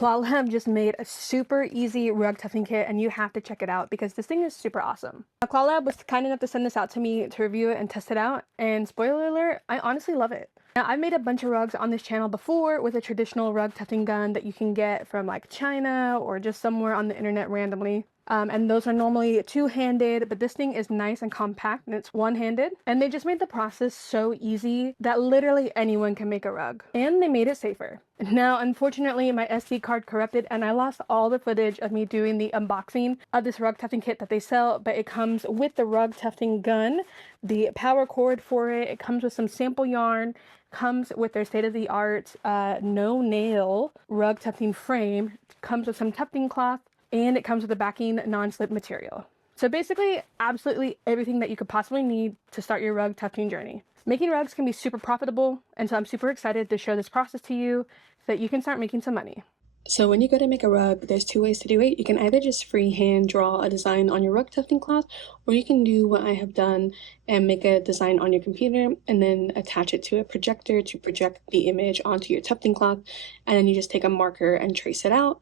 ClawLab just made a super easy rug tufting kit, and you have to check it out because this thing is super awesome. Now, ClawLab was kind enough to send this out to me to review it and test it out, and spoiler alert, I honestly love it. Now, I've made a bunch of rugs on this channel before with a traditional rug tufting gun that you can get from like China or just somewhere on the internet randomly. And those are normally two-handed, but this thing is nice and compact and it's one-handed. And they just made the process so easy that literally anyone can make a rug. And they made it safer. Now, unfortunately, my SD card corrupted and I lost all the footage of me doing the unboxing of this rug tufting kit that they sell, but it comes with the rug tufting gun, the power cord for it, it comes with some sample yarn, comes with their state-of-the-art no nail rug tufting frame, comes with some tufting cloth, and it comes with a backing non-slip material. So basically, absolutely everything that you could possibly need to start your rug tufting journey. Making rugs can be super profitable, and so I'm super excited to show this process to you so that you can start making some money. So when you go to make a rug, there's two ways to do it. You can either just freehand draw a design on your rug tufting cloth, or you can do what I have done and make a design on your computer and then attach it to a projector to project the image onto your tufting cloth, and then you just take a marker and trace it out.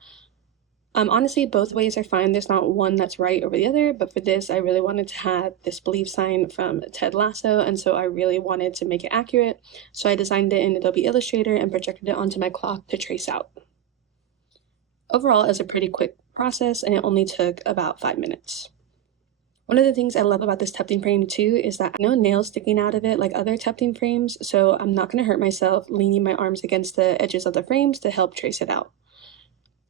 Honestly, both ways are fine. There's not one that's right over the other, but for this, I really wanted to have this believe sign from Ted Lasso, and so I really wanted to make it accurate. So I designed it in Adobe Illustrator and projected it onto my cloth to trace out. Overall, it was a pretty quick process, and it only took about 5 minutes. One of the things I love about this tufting frame too is that no nails sticking out of it like other tufting frames, so I'm not going to hurt myself leaning my arms against the edges of the frames to help trace it out.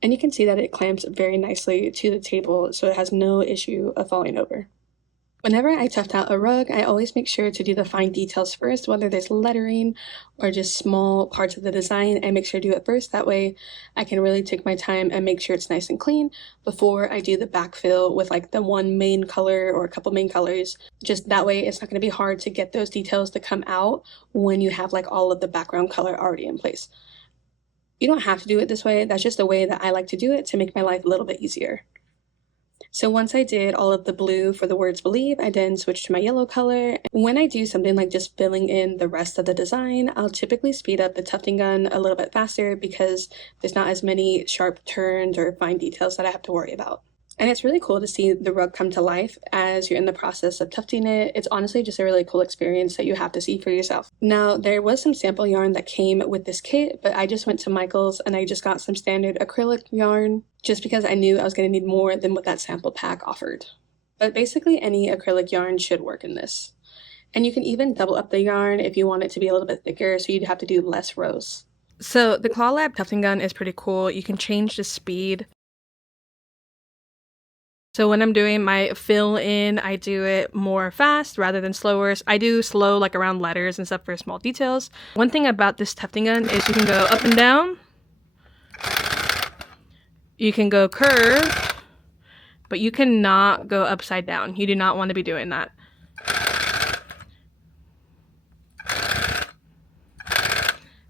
And you can see that it clamps very nicely to the table, so it has no issue of falling over. Whenever I tuft out a rug, I always make sure to do the fine details first, whether there's lettering or just small parts of the design. I make sure to do it first. That way I can really take my time and make sure it's nice and clean before I do the backfill with like the one main color or a couple main colors. Just that way it's not going to be hard to get those details to come out when you have like all of the background color already in place. You don't have to do it this way, that's just a way that I like to do it to make my life a little bit easier. So once I did all of the blue for the words believe, I then switched to my yellow color. When I do something like just filling in the rest of the design, I'll typically speed up the tufting gun a little bit faster because there's not as many sharp turns or fine details that I have to worry about. And it's really cool to see the rug come to life as you're in the process of tufting it. It's honestly just a really cool experience that you have to see for yourself. Now, there was some sample yarn that came with this kit, but I just went to Michael's and I just got some standard acrylic yarn just because I knew I was going to need more than what that sample pack offered. But basically any acrylic yarn should work in this. And you can even double up the yarn if you want it to be a little bit thicker, so you'd have to do less rows. So the ClawLab Tufting Gun is pretty cool. You can change the speed. So when I'm doing my fill in, I do it more fast rather than slower. I do slow like around letters and stuff for small details. One thing about this tufting gun is you can go up and down. You can go curved, but you cannot go upside down. You do not want to be doing that.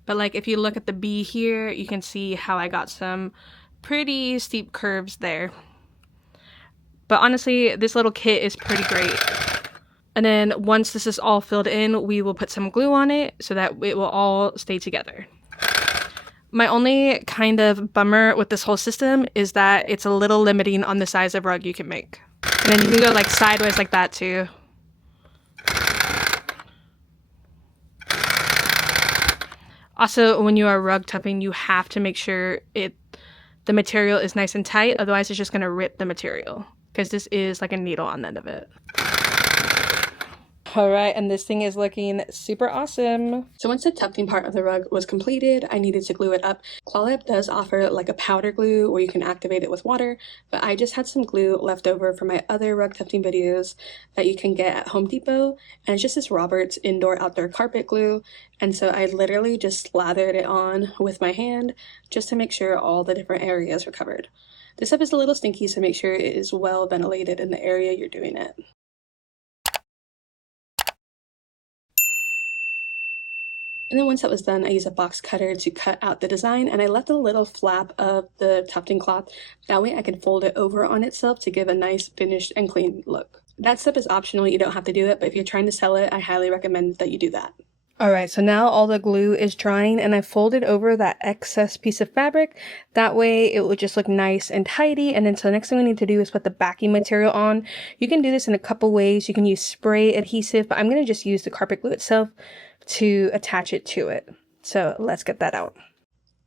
But like if you look at the B here, you can see how I got some pretty steep curves there. But honestly, this little kit is pretty great. And then once this is all filled in, we will put some glue on it so that it will all stay together. My only kind of bummer with this whole system is that it's a little limiting on the size of rug you can make. And then you can go like sideways like that too. Also, when you are rug tufting, you have to make sure the material is nice and tight, otherwise it's just going to rip the material. Because this is like a needle on the end of it. Alright, and this thing is looking super awesome. So once the tufting part of the rug was completed, I needed to glue it up. ClawLab does offer like a powder glue where you can activate it with water, but I just had some glue left over from my other rug tufting videos that you can get at Home Depot, and it's just this Roberts indoor-outdoor carpet glue, and so I literally just slathered it on with my hand just to make sure all the different areas were covered. This stuff is a little stinky, so make sure it is well ventilated in the area you're doing it. And then once that was done, I used a box cutter to cut out the design, and I left a little flap of the tufting cloth. That way I could fold it over on itself to give a nice finished and clean look. That step is optional, you don't have to do it, but if you're trying to sell it, I highly recommend that you do that. Alright, so now all the glue is drying and I folded over that excess piece of fabric. That way it will just look nice and tidy. And then so the next thing we need to do is put the backing material on. You can do this in a couple ways. You can use spray adhesive, but I'm going to just use the carpet glue itself to attach it to it. So let's get that out.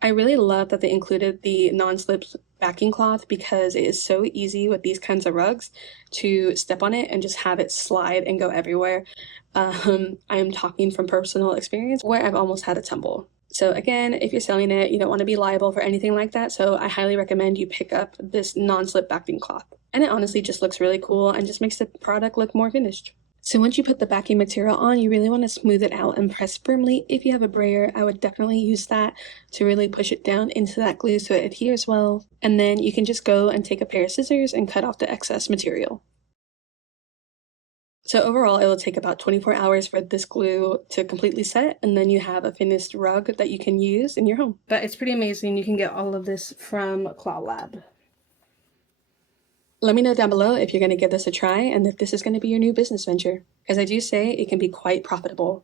I really love that they included the non-slip backing cloth because it is so easy with these kinds of rugs to step on it and just have it slide and go everywhere. I am talking from personal experience where I've almost had a tumble. So again, if you're selling it, you don't want to be liable for anything like that. So I highly recommend you pick up this non-slip backing cloth. And it honestly just looks really cool and just makes the product look more finished. So once you put the backing material on, you really want to smooth it out and press firmly. If you have a brayer, I would definitely use that to really push it down into that glue so it adheres well. And then you can just go and take a pair of scissors and cut off the excess material. So overall, it will take about 24 hours for this glue to completely set, and then you have a finished rug that you can use in your home. But it's pretty amazing. You can get all of this from ClawLab. Let me know down below if you're going to give this a try and if this is going to be your new business venture, as I do say it can be quite profitable.